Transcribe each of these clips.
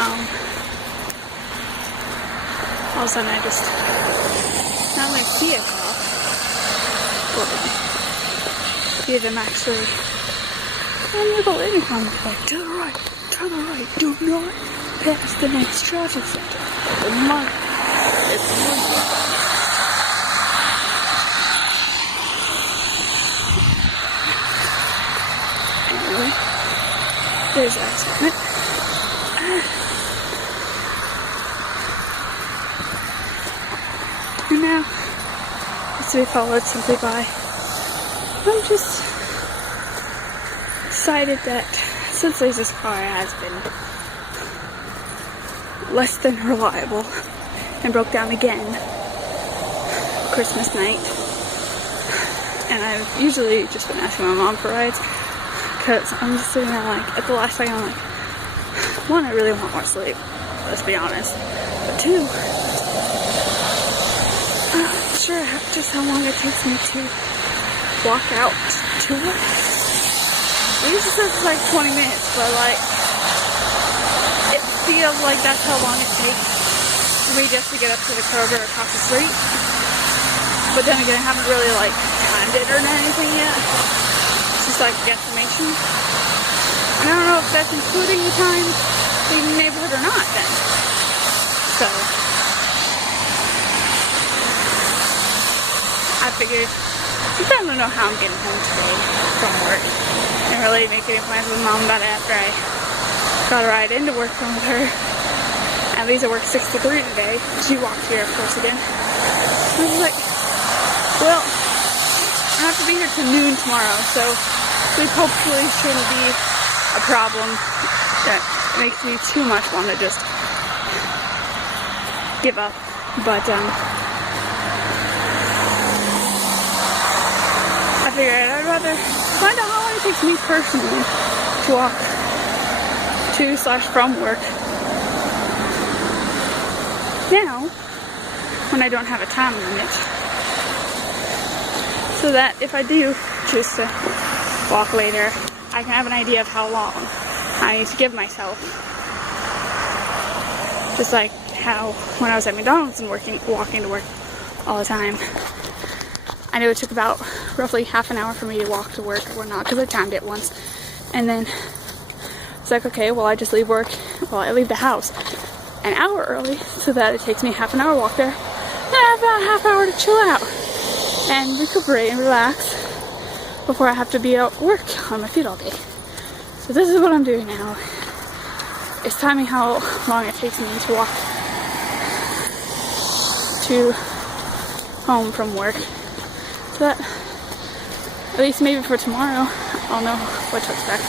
all of a sudden I just not only see a cop, but see them actually on the lane from like to the right, do not pass the next traffic center. The money is anyway, there's that segment. And now, as we followed simply by, I'm just decided that since Liza's car has been less than reliable and broke down again Christmas night, and I've usually just been asking my mom for rides because I'm just sitting there like at the last second I'm like, one, I really want more sleep, let's be honest, but two, I'm not sure just how long it takes me to walk out to work. It usually says it's like 20 minutes, but like, it feels like that's how long it takes for me just to get up to the Kroger across the street. But then again, I haven't really like timed it or anything yet. It's just like a guesstimation. And I don't know if that's including the time leaving the neighborhood or not then. So, I figured, since I don't know how I'm getting home today from work, and really make any plans with mom about it after I got a ride into work from her. And Liza works 6 to 3 today. She walked here, of course, again. I was like, well, I have to be here till noon tomorrow, so this hopefully shouldn't be a problem that makes me too much want to just give up. But, I figured I'd rather find out how long it takes me personally to walk to/from work now when I don't have a time limit, so that if I do choose to walk later, I can have an idea of how long I need to give myself. Just like how when I was at McDonald's and walking to work all the time, I knew it took about roughly half an hour for me to walk to work or whatnot, because I timed it once. And then it's like, okay, well, I just leave work, well, I leave the house an hour early so that it takes me half an hour walk there. Then I have about a half hour to chill out and recuperate and relax before I have to be at work on my feet all day. So this is what I'm doing now. It's timing how long it takes me to walk to home from work. So that, at least maybe for tomorrow, I'll know what to expect.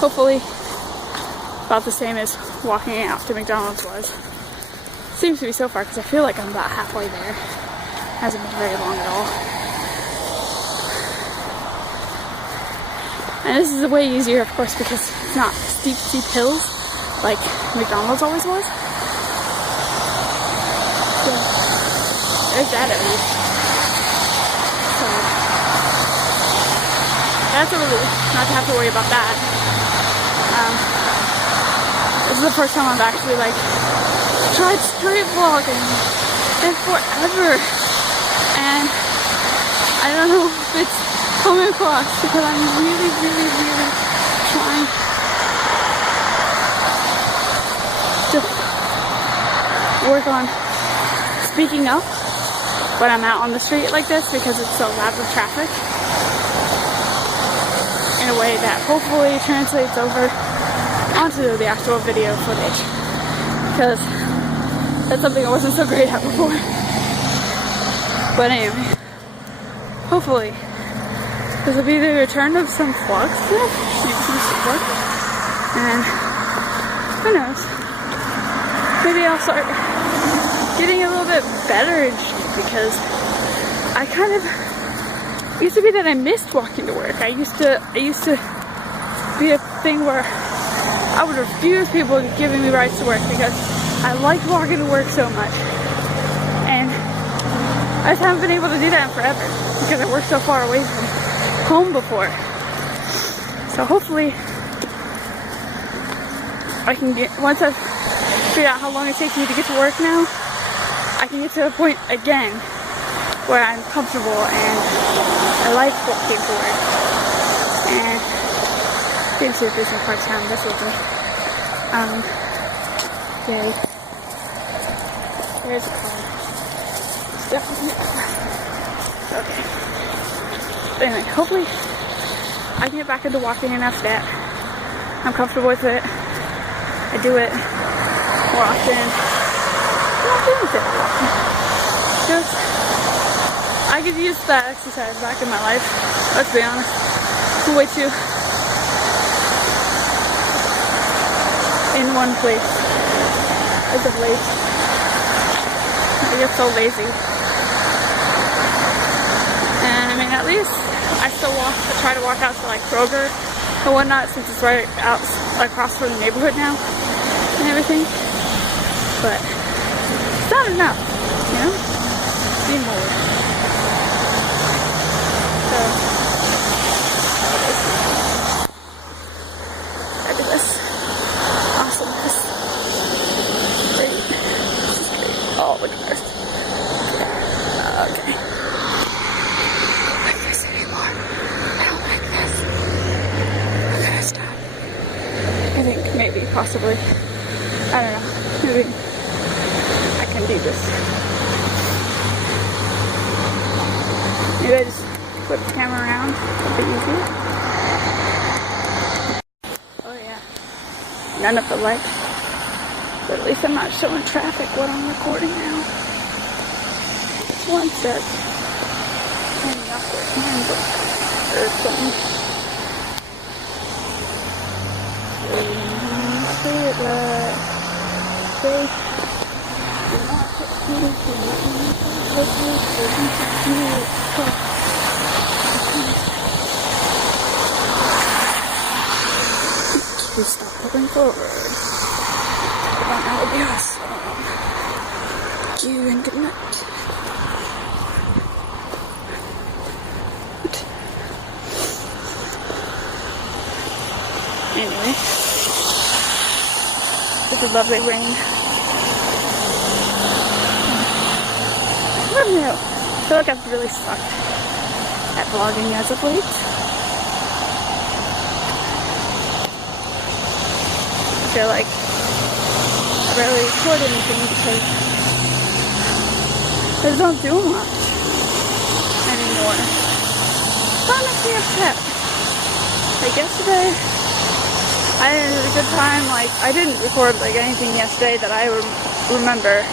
Hopefully, about the same as walking out to McDonald's was. Seems to be so far, because I feel like I'm about halfway there. Hasn't been very long at all. And this is way easier, of course, because it's not steep hills like McDonald's always was. So, there's that at least. So, that's a relief, not to have to worry about that. This is the first time I've actually like tried street vlogging in forever, and I don't know if it's coming across because I'm really trying to work on speaking up when I'm out on the street like this, because it's so loud with traffic, in a way that hopefully translates over onto the actual video footage, because that's something I wasn't so great at before. But anyway, hopefully this will be the return of some vlogs today, maybe some support, and who knows, maybe I'll start getting a little bit better in shape, because I kind of it used to be that I missed walking to work. I used to be a thing where I would refuse people giving me rides to work because I liked walking to work so much. And I just haven't been able to do that in forever because I worked so far away from home before. So hopefully I can get, once I've figured out how long it takes me to get to work now, I can get to a point again where I'm comfortable and I like walking to work. And getting to do some part-time, that's lovely. Yay. There's a car. It's definitely okay. But anyway, hopefully I can get back into walking enough that I'm comfortable with it. I do it more often. I'm not doing it often. Just, I could use that exercise back in my life. Let's be honest. I'm way too in one place as of late. I get so lazy. And I mean, at least I still try to walk out to like Kroger and whatnot, since it's right out across from the neighborhood now and everything. But it's not enough, you know? Need more. So I did this. Awesomeness. Great. This is great. Oh, look at this. Okay. I don't like this anymore. I don't like this. I'm gonna stop. I think maybe, possibly. I don't know. Maybe I can do this. Maybe I just flip the camera around a bit easier. Oh yeah. None of the light. But at least I'm not showing traffic when I'm recording now. One sec. Hanging off the handbook or something. Street light. Stay. Do not put me to stop moving forward. That would be awesome. Thank you and good night. Anyway, this is lovely rain. I don't know. I feel like I've really sucked at vlogging as of late. I feel like I barely record anything because I just don't do much anymore. That makes me upset. Like yesterday, I had a good time. Like, I didn't record like anything yesterday that I remember,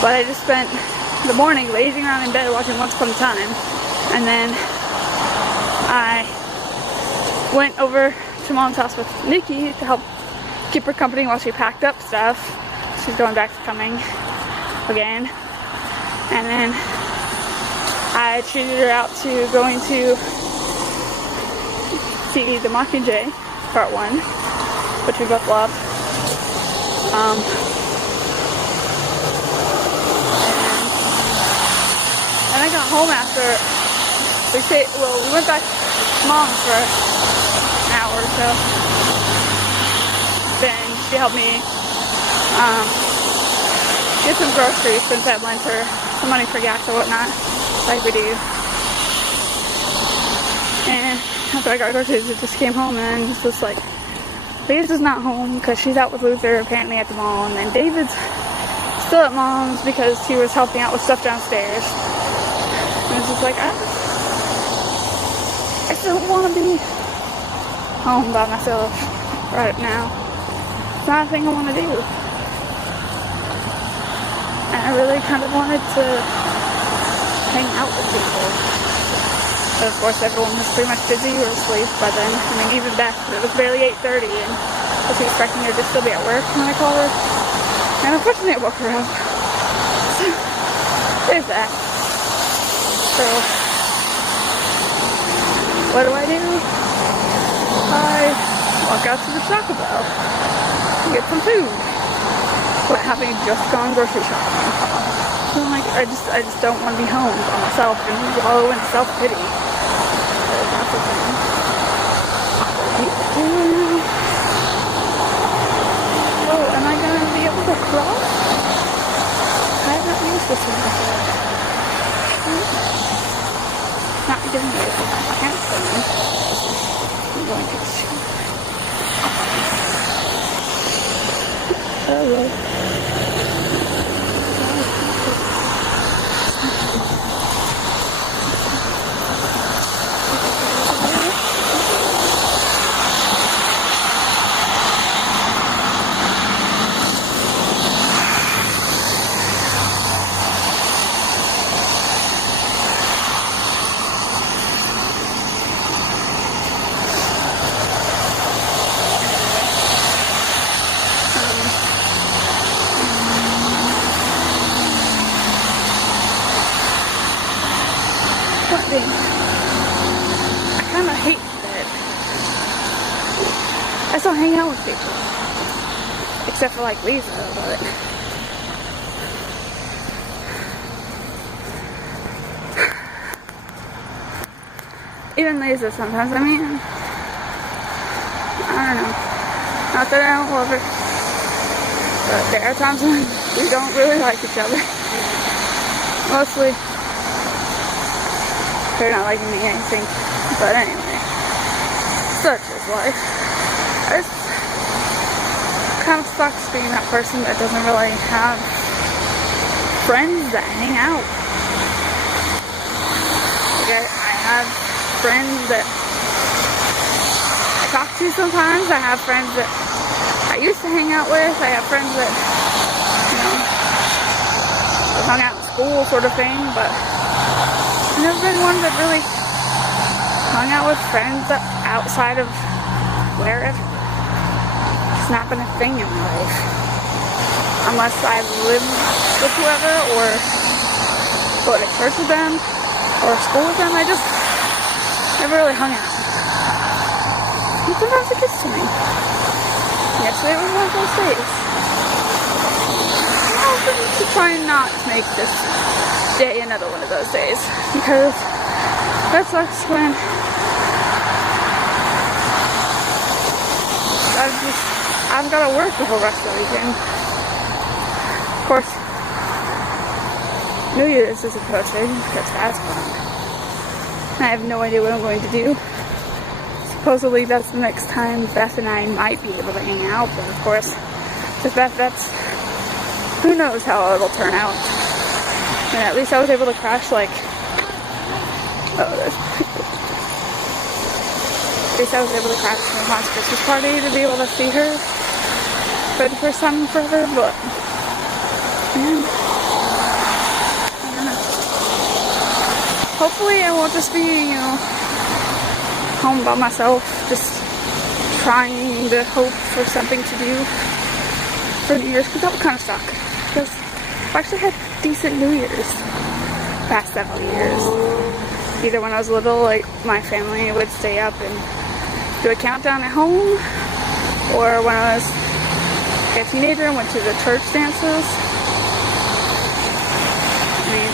but I just spent the morning lazing around in bed watching Once Upon a Time, and then I went over to Mom's house with Nikki to help keep her company while she packed up stuff. She's going back to coming again, and then I treated her out to going to see The Mockingjay Part 1, which we both loved. And I got home after we went back to Mom's for an hour or so. Then she helped me get some groceries since I lent her some money for gas or whatnot, like we do. And after I got groceries, I just came home and it's just like, Liza's not home because she's out with Luther apparently at the mall, and then David's still at Mom's because he was helping out with stuff downstairs. And it's just like, I don't want to be home by myself right now. It's not a thing I want to do. And I really kind of wanted to hang out with people. But of course everyone was pretty much busy or asleep by then. I mean, even Beth, it was barely 8:30 and I was expecting her to still be at work when I called her. And unfortunately I woke her up. So, there's that. So, what do? I walk out to the Taco Bell to get some food. But having just gone grocery shopping. So I'm like, I just don't want to be home by myself and wallow in self-pity. That's the thing. I kind of hate that I still hang out with people, except for like Liza, but even Liza sometimes. I mean, I don't know. Not that I don't love her, but there are times when we don't really like each other. Mostly they're not liking me anything, but anyway, such is life. It kind of sucks being that person that doesn't really have friends that hang out. Like I have friends that I talk to sometimes. I have friends that I used to hang out with. I have friends that, you know, hung out in school sort of thing, but I've never been one that really hung out with friends outside of wherever. It's not been a thing in my life. Unless I live with whoever or go to church with them or school with them, I just never really hung out. And sometimes it gets to me. Yesterday was one of those days. I'm hoping to try not to make this day another one of those days, because that sucks when I've got to work the whole rest of the weekend. Of course, New Year's is approaching, because that's fun. I have no idea what I'm going to do. Supposedly that's the next time Beth and I might be able to hang out, but of course, with Beth, who knows how it'll turn out. And at least I was able to crash at least I was able to crash my mom's Christmas party to be able to see her for the first time in forever, but man, I don't know. Hopefully I won't just be, you know, home by myself, just trying to hope for something to do for New Year's, because that would kind of suck. Because I've actually had decent New Year's past several years. Either when I was little, like my family would stay up and do a countdown at home, or when I was a teenager and went to the church dances. I mean,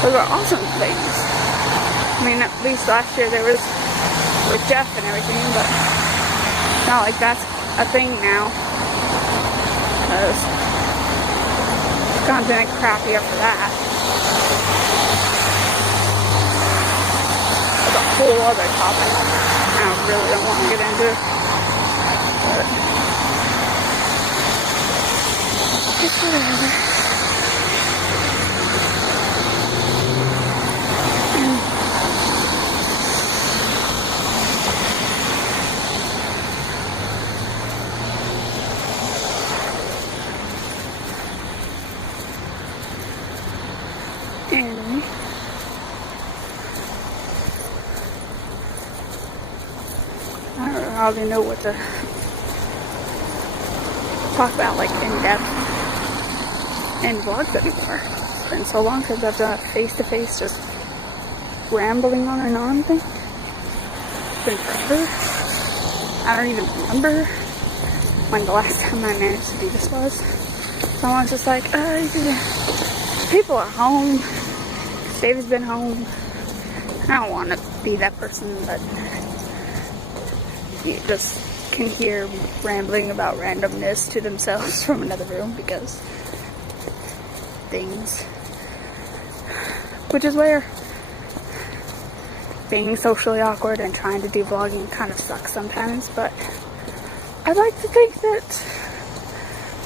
those are awesome things. I mean, at least last year there was with Jeff and everything, but not like that's a thing now, because it's gone been crappy after that. That's a whole other topic I really don't want to get into, but it's whatever. Anyway, I don't really know what to talk about, like, in depth in vlogs anymore. It's been so long since I've done a face-to-face, just rambling on and on thing. It's been forever. I don't even remember when the last time I managed to do this was. Someone's just like, people are home. David's been home. I don't want to be that person that you just can hear rambling about randomness to themselves from another room, because things. Which is where being socially awkward and trying to do vlogging kind of sucks sometimes, but I'd like to think that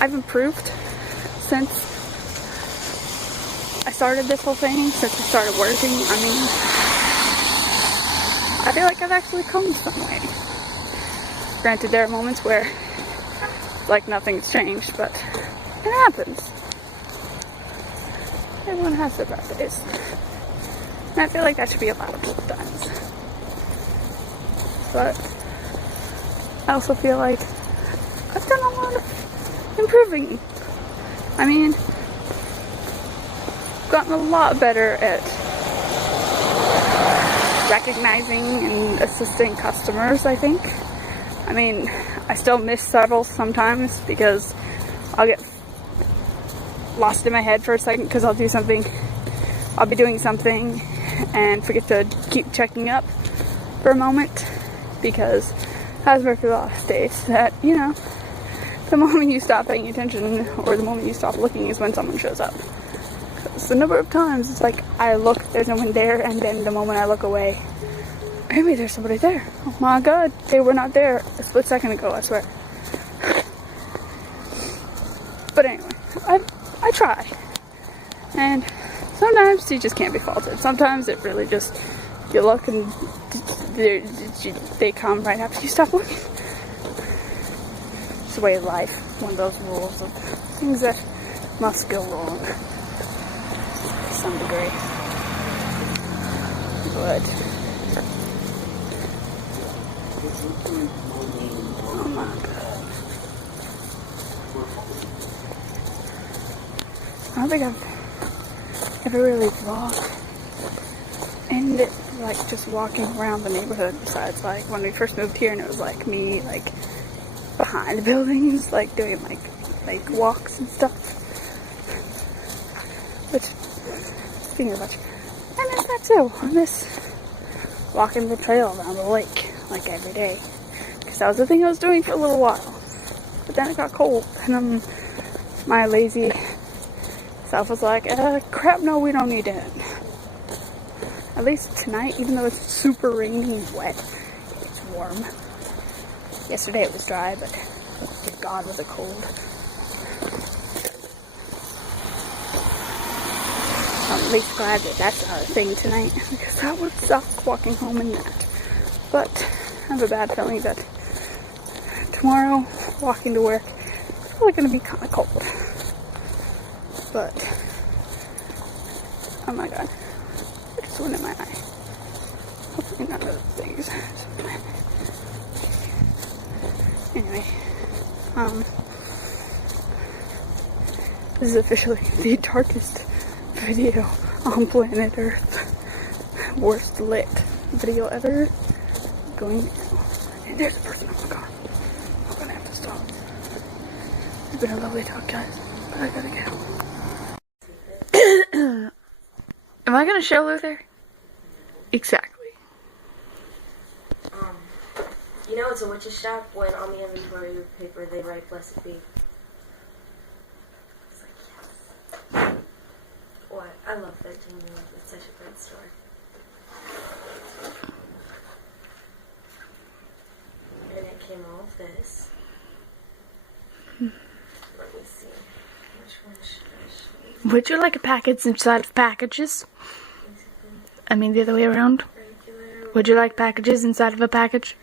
I've improved since I started this whole thing, since I started working. I mean, I feel like I've actually come some way. Granted, there are moments where like nothing's changed, but it happens. Everyone has their bad days. And I feel like that should be allowed sometimes. But I also feel like I've done a lot of improving. I mean, I've gotten a lot better at recognizing and assisting customers, I think. I mean, I still miss several sometimes because I'll get lost in my head for a second because I'll be doing something and forget to keep checking up for a moment, because I've worked a lot of days that, you know, the moment you stop paying attention or the moment you stop looking is when someone shows up. Because the number of times it's like I look, there's no one there, and then the moment I look away, maybe there's somebody there. Oh my god, they were not there a split second ago, I swear. But anyway, I try. And sometimes you just can't be faulted. Sometimes it really just, you look and they come right after you stop looking. It's the way of life. One of those rules of things that must go wrong to some degree. But oh my god. I don't think I've ever really vlogged and like just walking around the neighborhood, besides like when we first moved here and it was like me like behind the buildings, like doing like walks and stuff. Which, speaking of which, I miss that too. I miss walking the trail around the lake like every day, because that was the thing I was doing for a little while. But then it got cold and then my lazy self was like, crap, no, we don't need it. At least tonight, even though it's super rainy and wet, it's warm. Yesterday it was dry, but good God was it cold. I'm at least glad that that's not a thing tonight, because that would suck walking home in that. But I have a bad feeling that tomorrow, walking to work, it's probably going to be kind of cold. But, oh my god, I just went in my eye. Hopefully none of those things. Anyway, this is officially the darkest video on planet Earth. Worst lit video ever. Going now. And there's a person on the car. I'm gonna have to stop. It's been a lovely talk, guys, but I gotta go. Am I gonna show Luther? Exactly. You know it's a witch's shop when on the inventory paper they write blessed be. It's like, yes. What? I love 13 Years. It's such a great story. And it came off this. Let me see. Which one should I show you? Would you like a package inside of packages? Basically. I mean the other way around. Regular. Would you like packages inside of a package?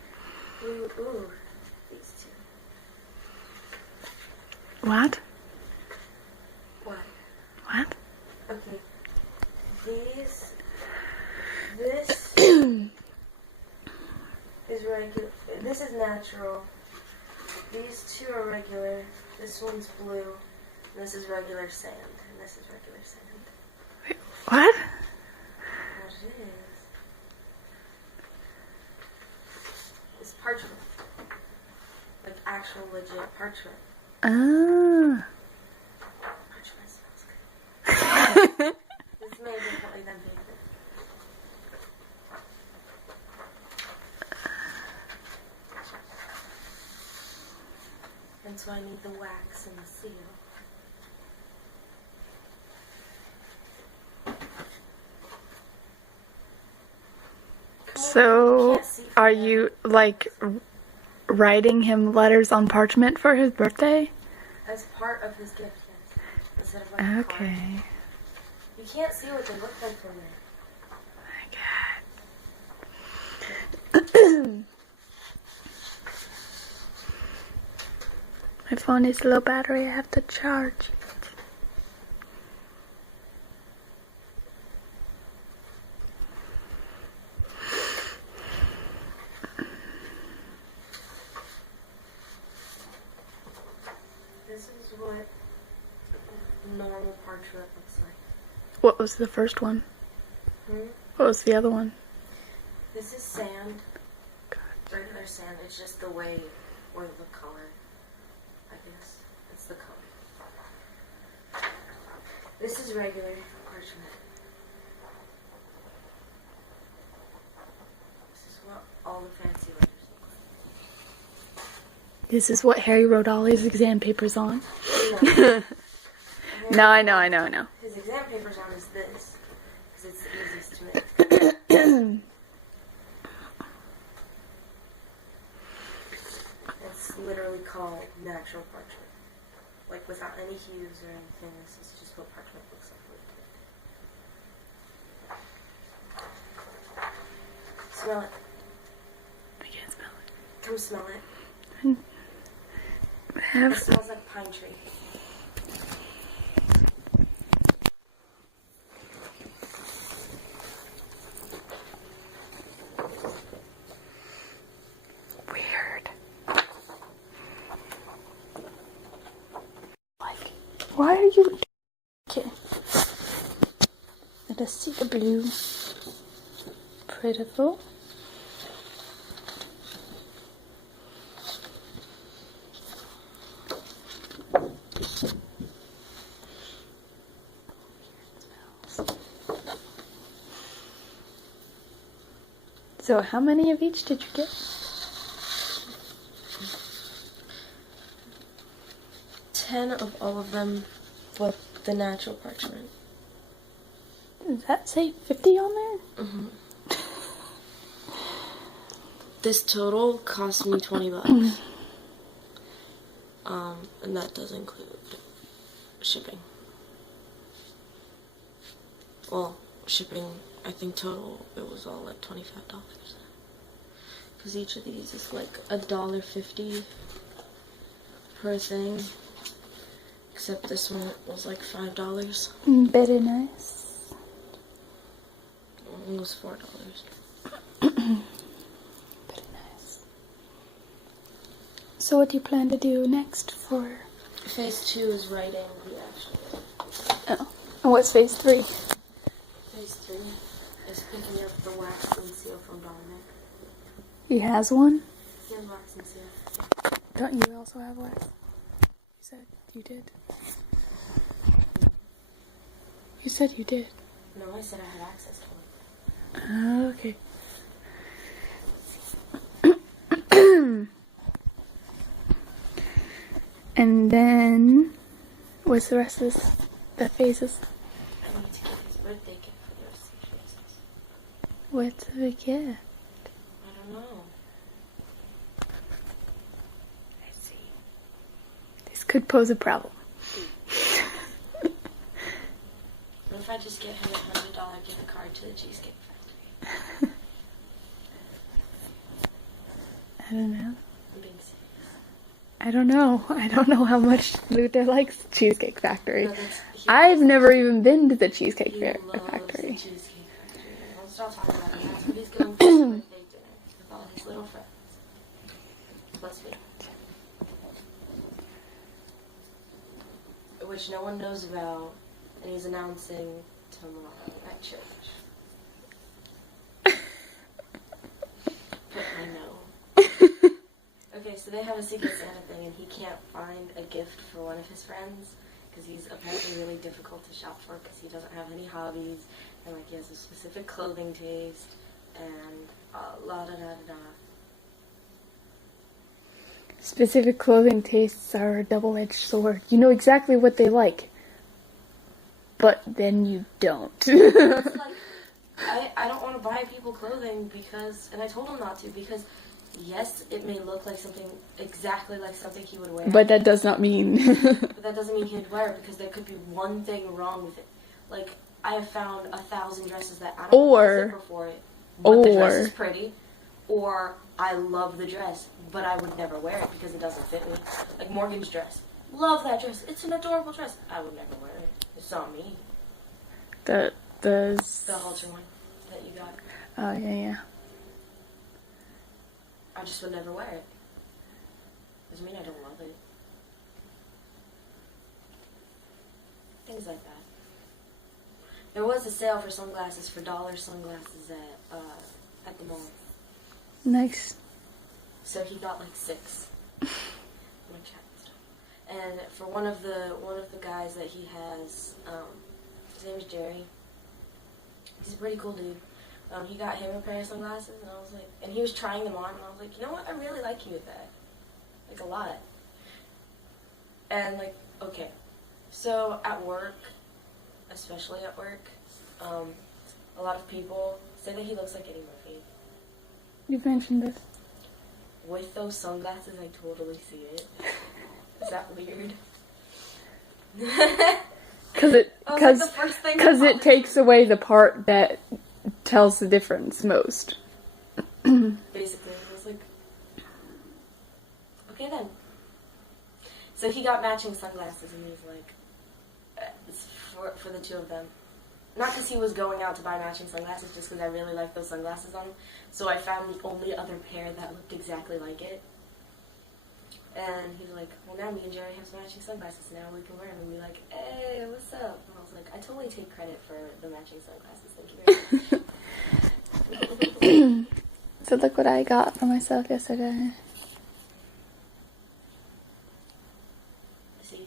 Ooh, these two. What? What? What? Okay. This is regular. This is natural. These two are regular. This one's blue. And this is regular sand. And this is regular sand. Wait, what? What it is. It's parchment. Like actual legit parchment. Ah. Parchment smells good. This may definitely them paper. And so I need the wax and the seal. So, are you, like, writing him letters on parchment for his birthday? as part of his gift, yes. Instead of like a card. Okay. You can't see what they look like from there. My phone is low battery, I have to charge it. This is what normal parchment looks like. What was the first one? What was the other one? This is sand. Regular sand. It's just the way or the color. I guess it's the color. This is regular parchment. This is what all the fancy letters look like. This is what Harry wrote all his exam papers on. No. No, I know. His exam papers on is this, because it's the easiest to make. It's literally called natural parchment. Like, without any hues or anything, this is just what parchment looks like. Smell it. I can't smell it. Come smell it. Have It smells like pine tree. weird. Why are you? Okay. Let us see the blue. Pitiful. So how many of each did you get? 10 of all of them with the natural parchment. Does that say 50 on there? Mm-hmm. This total cost me $20. And that does include shipping. Well, shipping, I think total, it was all like $25. Because each of these is like $1.50 per thing. Except this one was like $5. Very nice. It was $4. Very nice. So what do you plan to do next for? Phase 2 is writing the actual. Oh. And what's phase 3? Phase 3 is picking up the wax and seal from Dominic. He has one? He has wax and seal. Don't you also have wax? You said you did. You said you did. No, I said I had access to it. Okay. And then, what's the rest of the phases? I need to get his birthday gift for the rest of the phases. What's the gift? I don't know. I see. This could pose a problem. What if I just get him a $100 gift card to the Cheesecake Factory? I don't know. I'm being serious. I don't know. I don't know how much Luther likes Cheesecake Factory. No, I've never even been to the Cheesecake he Factory. loves the Cheesecake Factory. Don't stop talking about it. That's what he's going for his birthday dinner with all his little friends. Plus me. Which no one knows about, and he's announcing tomorrow at church. But I know. Okay, so they have a Secret Santa thing, and he can't find a gift for one of his friends because he's apparently really difficult to shop for because he doesn't have any hobbies, and like he has a specific clothing taste, and la da da da da. Specific clothing tastes are a double-edged sword. You know exactly what they like, but then you don't. It's like, I don't want to buy people clothing because, and I told him not to because Yes, it may look like something, exactly like something he would wear. But that does not mean... But that doesn't mean he would wear it, because there could be one thing wrong with it. Like, I have found 1,000 dresses that I don't want a zipper for it, but the dress is pretty. Or, I love the dress, but I would never wear it because it doesn't fit me. Like Morgan's dress. Love that dress. It's an adorable dress. I would never wear it. It's not me. The halter one that you got. Oh, yeah. I just would never wear it. Doesn't mean I don't love it. Things like that. There was a sale for sunglasses, for $1 sunglasses at the mall. Nice. So he got like 6. My cat and stuff. And for one of the guys that he has, his name is Jerry. He's a pretty cool dude. He got him a pair of sunglasses, and I was like, and he was trying them on, and I was like, you know what, I really like you with that. Like, a lot. And, like, okay. So, at work, especially at work, a lot of people say that he looks like Eddie Murphy. You've mentioned this. With those sunglasses, I totally see it. Is that weird? Because it takes away the part that tells the difference most. Basically, I was like, okay then. So he got matching sunglasses, and he's like, it's for the two of them. Not because he was going out to buy matching sunglasses, just because I really like those sunglasses on him. So I found the only other pair that looked exactly like it. And he was like, well, now me and Jerry have some matching sunglasses, so now we can wear them and be like, hey, what's up? And I was like, I totally take credit for the matching sunglasses. Thank you very much. So look what I got for myself yesterday. See?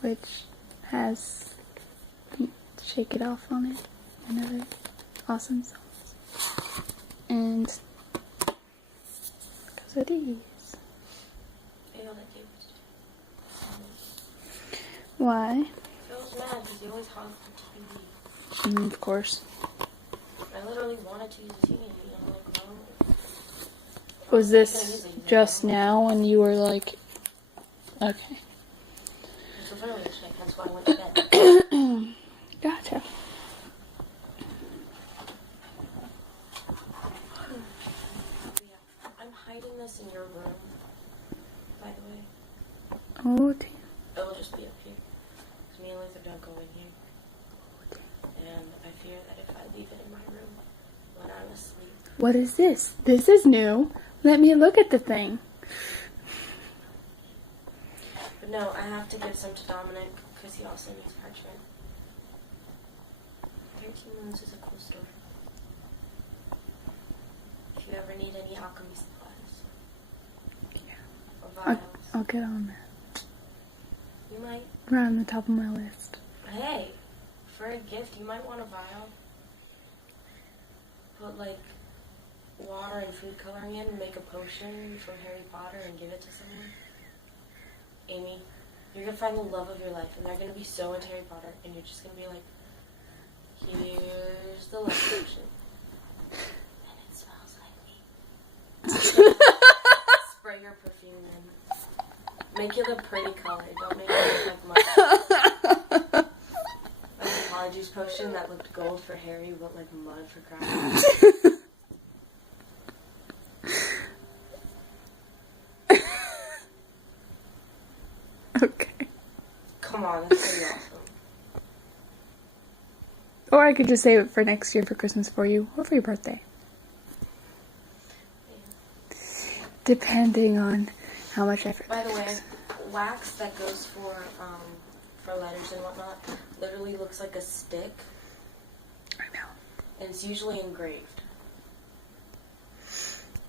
Which has Shake It Off on it. Another awesome songs. And those are these. Why? I was mad because you always hog the TV. Of course. I literally wanted to use the TV, and I'm like, no. Was this just now when you were like, okay. This was earlier today, that's why I went to bed. Gotcha. Yeah, I'm hiding this in your room, by the way. Oh, damn. It'll just be up here. Because me and Liza don't go in here. And I fear that if I leave it in my room when I'm asleep. What is this? This is new. Let me look at the thing. But no, I have to give some to Dominic because he also needs parchment. 13 Moons is a cool store. If you ever need any alchemy supplies. Or vials. I'll get on that. You might. Right on the top of my list. Hey, for a gift, you might want a vial. Put, like, water and food coloring in and make a potion from Harry Potter and give it to someone. Amy, you're going to find the love of your life, and they're going to be so into Harry Potter, and you're just going to be like, here's the love potion. And it smells like me. Spray your perfume in. Make it a pretty color. Don't make it look like mud. Like the Apologies potion that looked gold for Harry, but like mud for crying. Okay. Come on, that's pretty awesome. Or I could just save it for next year for Christmas for you, or for your birthday. Yeah. Depending on how much effort. By the way, wax that goes for letters and whatnot literally looks like a stick. I know. And it's usually engraved.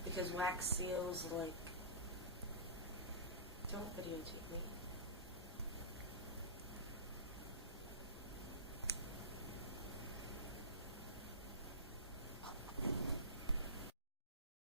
Because wax seals, like... Don't videotape me.